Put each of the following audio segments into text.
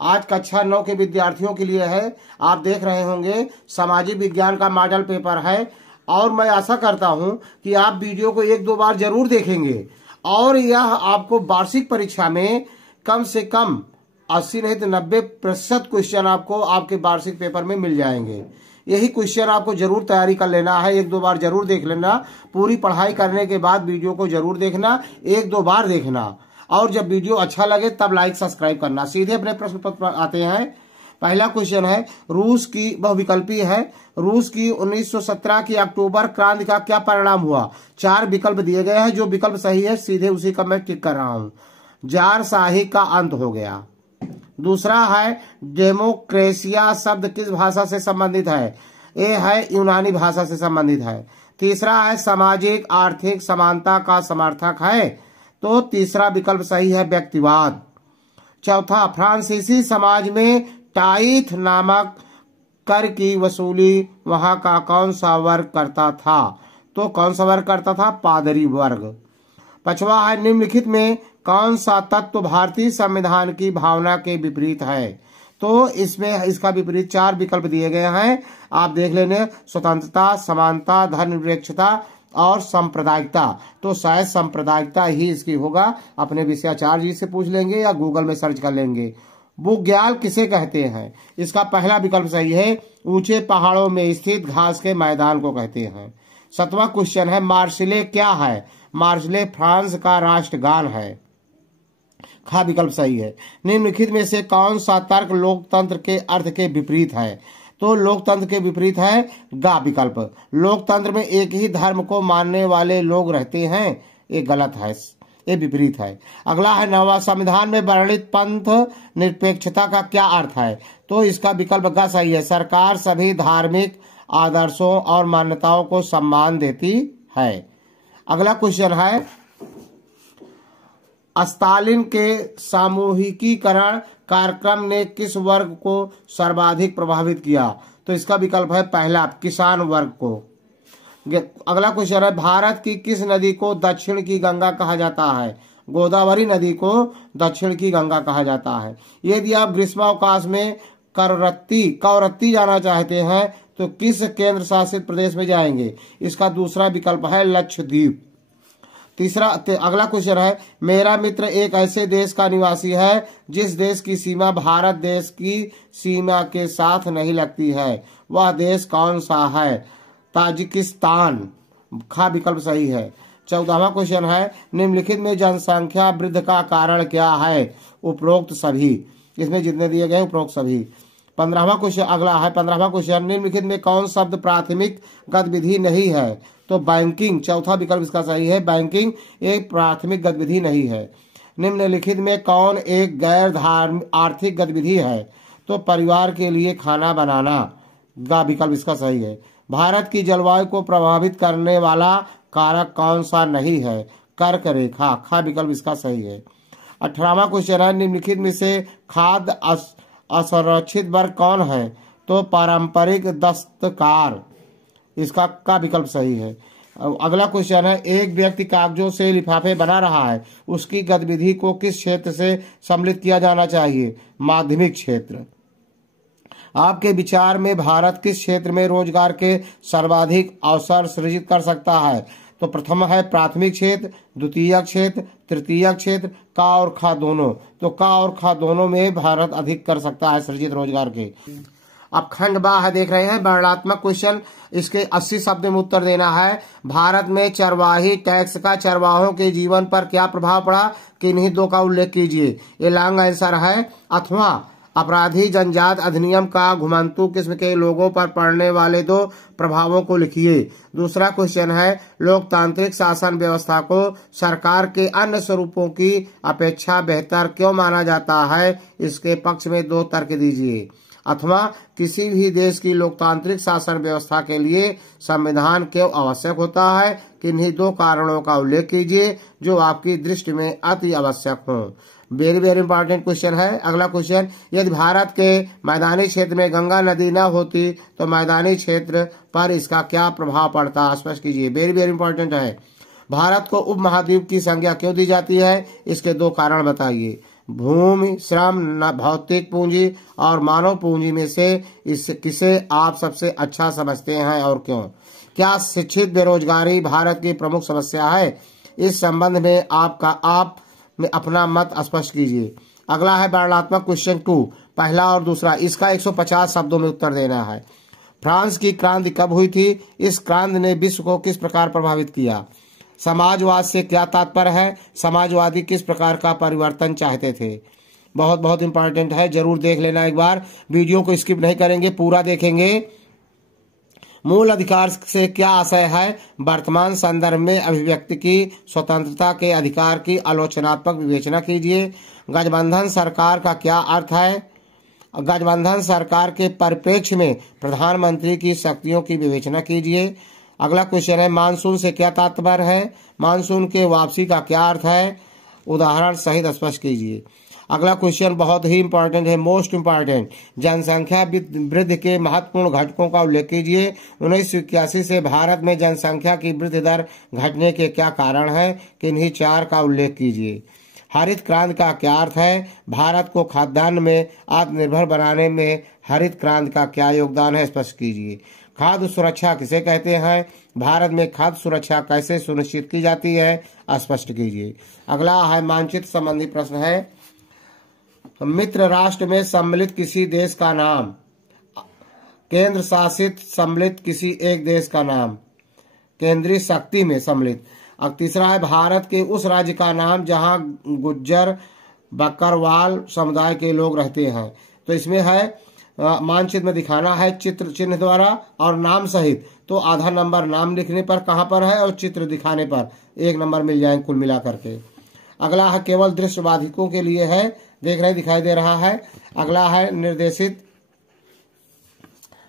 आज कक्षा 9 के विद्यार्थियों के लिए है। आप देख रहे होंगे सामाजिक विज्ञान का मॉडल पेपर है और मैं आशा करता हूं कि आप वीडियो को 1-2 बार जरूर देखेंगे और यह आपको वार्षिक परीक्षा में कम से कम 80 नहीं तो 90% क्वेश्चन आपको आपके वार्षिक पेपर में मिल जाएंगे। यही क्वेश्चन आपको जरूर तैयारी कर लेना है, 1-2 बार जरूर देख लेना। पूरी पढ़ाई करने के बाद वीडियो को जरूर देखना, 1-2 बार देखना और जब वीडियो अच्छा लगे तब लाइक सब्सक्राइब करना। सीधे अपने प्रश्न पत्र पर आते हैं। पहला क्वेश्चन है, रूस की बहुविकल्पी है। रूस की 1917 की अक्टूबर क्रांति का क्या परिणाम हुआ? 4 विकल्प दिए गए हैं, जो विकल्प सही है सीधे उसी का मैं टिक कर रहा हूं। जार-शाही का अंत हो गया। दूसरा है, डेमोक्रेसिया शब्द किस भाषा से संबंधित है? ए है यूनानी भाषा से संबंधित है। तीसरा है, सामाजिक आर्थिक समानता का समर्थक है, तो तीसरा विकल्प सही है, व्यक्तिवाद। चौथा, फ्रांसीसी समाज में टाइथ नामक कर की वसूली वहां का कौन सा वर्ग करता था? तो कौन सा वर्ग करता था? पादरी वर्ग। पांचवा है, निम्नलिखित में कौन सा तत्व भारतीय संविधान की भावना के विपरीत है? तो इसमें इसका विपरीत 4 विकल्प दिए गए हैं, आप देख लेने। स्वतंत्रता, समानता, धर्मनिरपेक्षता और सांप्रदायिकता। तो शायद सांप्रदायिकता ही इसकी होगा। अपने विषयाचार्य जी से पूछ लेंगे या गूगल में सर्च कर लेंगे। बुग्याल किसे कहते हैं? इसका पहला विकल्प सही है, ऊंचे पहाड़ों में स्थित घास के मैदान को कहते हैं। 7वां क्वेश्चन है, मार्शले क्या है? मार्शले फ्रांस का राष्ट्रगान है। खा विकल्प सही है। निम्नलिखित में से कौन सा तर्क लोकतंत्र के अर्थ के विपरीत है? तो लोकतंत्र के विपरीत है गा विकल्प। लोकतंत्र में एक ही धर्म को मानने वाले लोग रहते हैं, ये गलत है, ये विपरीत है। अगला है, नवा संविधान में वर्णित पंथ निरपेक्षता का क्या अर्थ है? तो इसका विकल्प ग सही है, सरकार सभी धार्मिक आदर्शों और मान्यताओं को सम्मान देती है। अगला क्वेश्चन है, स्टालिन के सामूहिकीकरण कार्यक्रम ने किस वर्ग को सर्वाधिक प्रभावित किया? तो इसका विकल्प है पहला, किसान वर्ग को। अगला क्वेश्चन है, भारत की किस नदी को दक्षिण की गंगा कहा जाता है? गोदावरी नदी को दक्षिण की गंगा कहा जाता है। यदि आप ग्रीष्मावकाश में कवरत्ती जाना चाहते हैं तो किस केंद्र शासित प्रदेश में जाएंगे? इसका दूसरा विकल्प है लक्षद्वीप। अगला क्वेश्चन है, मेरा मित्र एक ऐसे देश का निवासी है जिस देश की सीमा भारत देश की सीमा के साथ नहीं लगती है, वह देश कौन सा है? ताजिकिस्तान। खा विकल्प सही है। 14वां क्वेश्चन है, निम्नलिखित में जनसंख्या वृद्धि का कारण क्या है? उपरोक्त सभी। इसमें जितने दिए गए उपरोक्त सभी। 15वां क्वेश्चन अगला है, 15वां क्वेश्चन, निम्नलिखित में कौन शब्द प्राथमिक गतिविधि नहीं है? तो बैंकिंग। चौथा विकल्प इसका सही है, बैंकिंग एक प्राथमिक गतिविधि नहीं है। निम्नलिखित में कौन एक गैर आर्थिक गतिविधि है? तो परिवार के लिए खाना बनाना। गा विकल्प इसका सही है। भारत की जलवायु को प्रभावित करने वाला कारक कौन सा नहीं है? कर्क रेखा। खा विकल्प इसका सही है। 18वां क्वेश्चन है, निम्नलिखित में से खाद्य असुरक्षित वर्ग कौन है? तो पारंपरिक दस्तकार। इसका का विकल्प सही है। अगला क्वेश्चन है, एक व्यक्ति कागजों से लिफाफे बना रहा है, उसकी गतिविधि को किस क्षेत्र से सम्मिलित किया जाना चाहिए? माध्यमिक क्षेत्र। आपके विचार में भारत किस क्षेत्र में रोजगार के सर्वाधिक अवसर सृजित कर सकता है? तो प्रथम है प्राथमिक क्षेत्र, द्वितीय क्षेत्र, तृतीय क्षेत्र, का और खा दोनों। तो का और खा दोनों में भारत अधिक कर सकता है सृजित रोजगार के। अब खंड बा है, देख रहे हैं वर्णनात्मक क्वेश्चन। इसके 80 शब्द में उत्तर देना है। भारत में चरवाही टैक्स का चरवाहों के जीवन पर क्या प्रभाव पड़ा? किन्हीं 2 का उल्लेख कीजिए। ये लॉन्ग आंसर है। अथवा अपराधी जनजात अधिनियम का घुमंतु किस्म के लोगों पर पड़ने वाले 2 प्रभावों को लिखिए। दूसरा क्वेश्चन है, लोकतांत्रिक शासन व्यवस्था को सरकार के अन्य स्वरूपों की अपेक्षा बेहतर क्यों माना जाता है? इसके पक्ष में 2 तर्क दीजिए। अथवा किसी भी देश की लोकतांत्रिक शासन व्यवस्था के लिए संविधान क्यों आवश्यक होता है? किन्हीं 2 कारणों का उल्लेख कीजिए जो आपकी दृष्टि में अति आवश्यक हो। वेरी वेरी इंपॉर्टेंट क्वेश्चन है। अगला क्वेश्चन, यदि भारत के मैदानी क्षेत्र में गंगा नदी न होती तो मैदानी क्षेत्र पर इसका क्या प्रभाव पड़ता? स्पष्ट कीजिए। वेरी वेरी इंपॉर्टेंट है। भारत को उपमहाद्वीप की संज्ञा क्यों दी जाती है? इसके 2 कारण बताइए। भूमि, श्रम, भौतिक पूंजी और मानव पूंजी में से किसे आप सबसे अच्छा समझते हैं और क्यों? क्या शिक्षित बेरोजगारी भारत की प्रमुख समस्या है? इस संबंध में आप में अपना मत स्पष्ट कीजिए। अगला है वर्णनात्मक क्वेश्चन 2, पहला और दूसरा। इसका 150 शब्दों में उत्तर देना है। फ्रांस की क्रांति कब हुई थी? इस क्रांति ने विश्व को किस प्रकार प्रभावित किया? समाजवाद से क्या तात्पर्य है? समाजवादी किस प्रकार का परिवर्तन चाहते थे? बहुत बहुत इंपॉर्टेंट है, जरूर देख लेना एक बार। वीडियो को स्किप नहीं करेंगे, पूरा देखेंगे। मूल अधिकार से क्या आशय है? वर्तमान संदर्भ में अभिव्यक्ति की स्वतंत्रता के अधिकार की आलोचनात्मक विवेचना कीजिए। गठबंधन सरकार का क्या अर्थ है? गठबंधन सरकार के परिप्रेक्ष्य में प्रधानमंत्री की शक्तियों की विवेचना कीजिए। अगला क्वेश्चन है, मानसून से क्या तात्पर्य है? मानसून के वापसी का क्या अर्थ है? उदाहरण सहित स्पष्ट कीजिए। अगला क्वेश्चन बहुत ही इंपॉर्टेंट है, मोस्ट इंपॉर्टेंट। जनसंख्या वृद्धि के महत्वपूर्ण घटकों का उल्लेख कीजिए। 1981 से भारत में जनसंख्या की वृद्धि दर घटने के क्या कारण है? किन्हीं 4 का उल्लेख कीजिए। हरित क्रांति का क्या अर्थ है? भारत को खाद्यान्न में आत्मनिर्भर बनाने में हरित क्रांति का क्या योगदान है? स्पष्ट कीजिए। खाद्य सुरक्षा किसे कहते हैं? भारत में खाद्य सुरक्षा कैसे सुनिश्चित की जाती है? स्पष्ट कीजिए। अगला है मानचित्र संबंधी प्रश्न है, मित्र राष्ट्र में सम्मिलित किसी देश का नाम, केंद्र शासित सम्मिलित किसी एक देश का नाम, केंद्रीय शक्ति में सम्मिलित। अब तीसरा है, भारत के उस राज्य का नाम जहां गुज्जर बकरवाल समुदाय के लोग रहते हैं। तो इसमें है मानचित्र में दिखाना है चित्र चिन्ह द्वारा और नाम सहित। तो आधा नंबर नाम लिखने पर कहां पर है और चित्र दिखाने पर 1 नंबर मिल जाएंगे कुल मिला करके। अगला है केवल दृश्य बाधिकों के लिए है, देख रहे दिखाई दे रहा है। अगला है निर्देशित,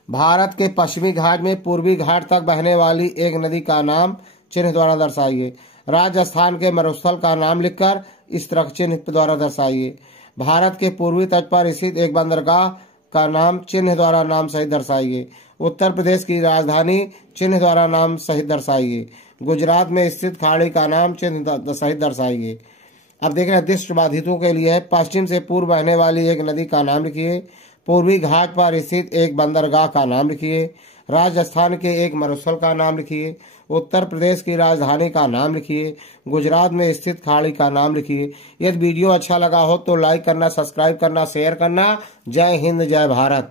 भारत के पश्चिमी घाट में पूर्वी घाट तक बहने वाली एक नदी का नाम चिन्ह द्वारा दर्शाइए। राजस्थान के मरुस्थल का नाम लिखकर इस तरह चिन्ह द्वारा दर्शाइए। भारत के पूर्वी तट पर स्थित एक बंदरगाह का नाम चिन्ह द्वारा नाम सहित दर्शाइए। उत्तर प्रदेश की राजधानी चिन्ह द्वारा नाम सहित दर्शाइए। गुजरात में स्थित खाड़ी का नाम चिन्ह सहित दर्शाइए। अब देख रहे हैं दृष्टि बाधितों के लिए है, पश्चिम से पूर्व बहने वाली एक नदी का नाम लिखिए। पूर्वी घाट पर स्थित एक बंदरगाह का नाम लिखिए। राजस्थान के एक मरुस्थल का नाम लिखिए। उत्तर प्रदेश की राजधानी का नाम लिखिए। गुजरात में स्थित खाड़ी का नाम लिखिए। यदि वीडियो अच्छा लगा हो तो लाइक करना, सब्सक्राइब करना, शेयर करना। जय हिंद, जय भारत।